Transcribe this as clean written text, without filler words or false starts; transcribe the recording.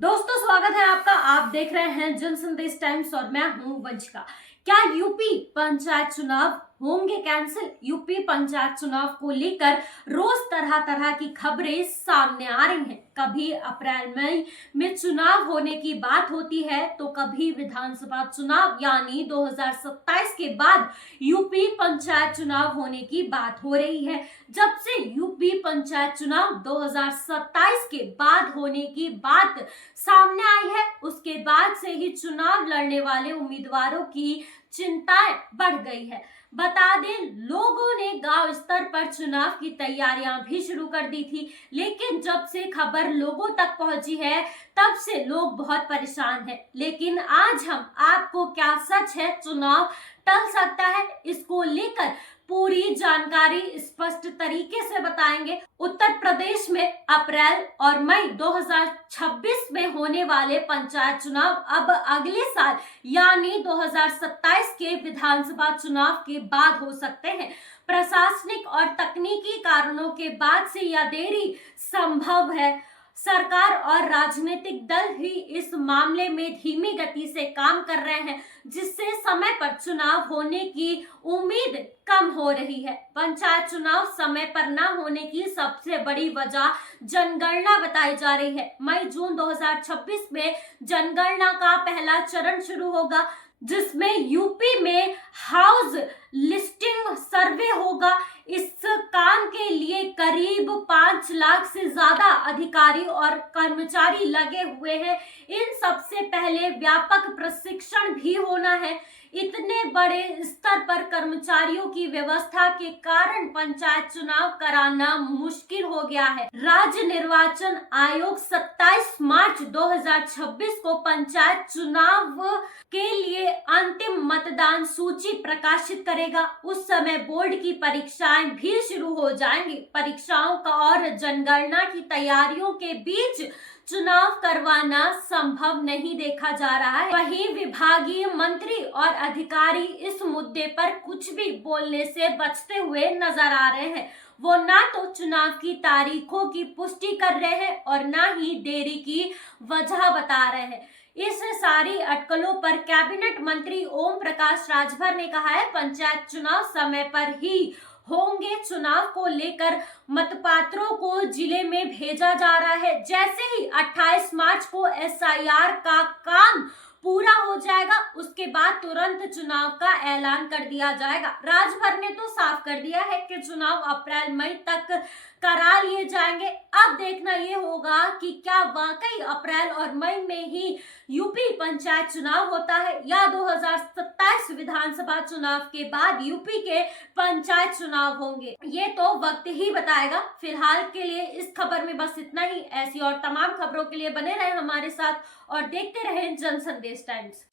दोस्तों स्वागत है आपका। आप देख रहे हैं जन संदेश टाइम्स और मैं हूं वंशिका। क्या यूपी पंचायत चुनाव होंगे कैंसिल? यूपी पंचायत चुनाव को लेकर रोज तरह तरह की खबरें सामने आ रही हैं। कभी अप्रैल मई में चुनाव होने की बात होती है तो कभी विधानसभा चुनाव यानी 2027 के बाद यूपी पंचायत चुनाव होने की बात हो रही है। जब से यूपी पंचायत चुनाव 2027 के बाद होने की बात सामने आई है, उसके बाद से ही चुनाव लड़ने वाले उम्मीदवारों की चिंताएं बढ़ गई है। बता दें, लोगों ने गांव स्तर पर चुनाव की तैयारियां भी शुरू कर दी थी, लेकिन जब से खबर लोगों तक पहुंची है तब से लोग बहुत परेशान हैं। लेकिन आज हम आपको क्या सच है चुनाव टल सकता है, इसको लेकर पूरी जानकारी स्पष्ट तरीके से बताएंगे। उत्तर प्रदेश में अप्रैल और मई 2026 में होने वाले पंचायत चुनाव अब अगले साल यानी 2027 के विधानसभा चुनाव के बाद हो सकते हैं। प्रशासनिक और तकनीकी कारणों के बाद से यह देरी संभव है। सरकार और राजनीतिक दल ही इस मामले में धीमी गति से काम कर रहे हैं, जिससे समय पर चुनाव होने की उम्मीद कम हो रही है। पंचायत चुनाव समय पर न होने की सबसे बड़ी वजह जनगणना बताई जा रही है। मई जून 2026 में जनगणना का पहला चरण शुरू होगा, जिसमें यूपी में हाउस लिस्टिंग सर्वे होगा। इस काम के लिए करीब 5 लाख से ज्यादा अधिकारी और कर्मचारी लगे हुए हैं। इन सबसे पहले व्यापक प्रशिक्षण भी होना है। इतने बड़े स्तर पर कर्मचारियों की व्यवस्था के कारण पंचायत चुनाव कराना मुश्किल हो गया है। राज्य निर्वाचन आयोग 27 मार्च 2026 को पंचायत चुनाव के लिए अंतिम मतदान सूची प्रकाशित करेगा। उस समय बोर्ड की परीक्षाएं भी शुरू हो जाएंगी। परीक्षाओं का और जनगणना की तैयारियों के बीच चुनाव करवाना संभव नहीं देखा जा रहा है। वहीं विभागीय मंत्री और अधिकारी इस मुद्दे पर कुछ भी बोलने से बचते हुए नजर आ रहे हैं। वो ना तो चुनाव की तारीखों की पुष्टि कर रहे हैं और ना ही देरी की वजह बता रहे हैं। इस सारी अटकलों पर कैबिनेट मंत्री ओम प्रकाश राजभर ने कहा है, पंचायत चुनाव समय पर ही होंगे। चुनाव को लेकर मतपात्रों को जिले में भेजा जा रहा है। जैसे ही 28 मार्च को SIR का काम पूरा हो जाएगा, उसके बाद तुरंत चुनाव का ऐलान कर दिया जाएगा। राजभर ने तो साफ कर दिया है कि चुनाव अप्रैल मई तक करा लिए जाएंगे। अब देखना ये होगा कि क्या वाकई अप्रैल और मई में ही यूपी पंचायत चुनाव होता है या 2027 विधानसभा चुनाव के बाद यूपी के पंचायत चुनाव होंगे। ये तो वक्त ही बताएगा। फिलहाल के लिए इस खबर में बस इतना ही। ऐसी और तमाम खबरों के लिए बने रहें हमारे साथ और देखते रहें जन संदेश टाइम्स।